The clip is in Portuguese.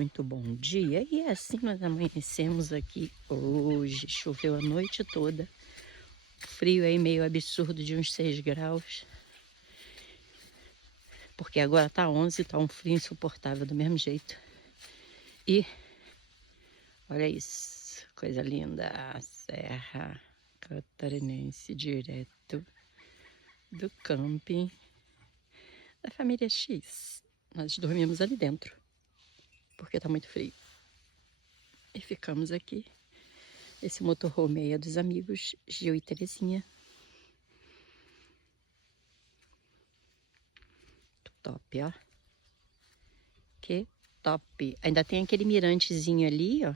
Muito bom dia, e assim nós amanhecemos aqui hoje. Choveu a noite toda, frio aí meio absurdo de uns 6 graus, porque agora tá 11, tá um frio insuportável do mesmo jeito. E olha isso, coisa linda, a Serra Catarinense, direto do camping da família X. Nós dormimos ali dentro, porque tá muito frio. E ficamos aqui. Esse motorhome é dos amigos Gil e Terezinha. Top, ó. Que top. Ainda tem aquele mirantezinho ali, ó.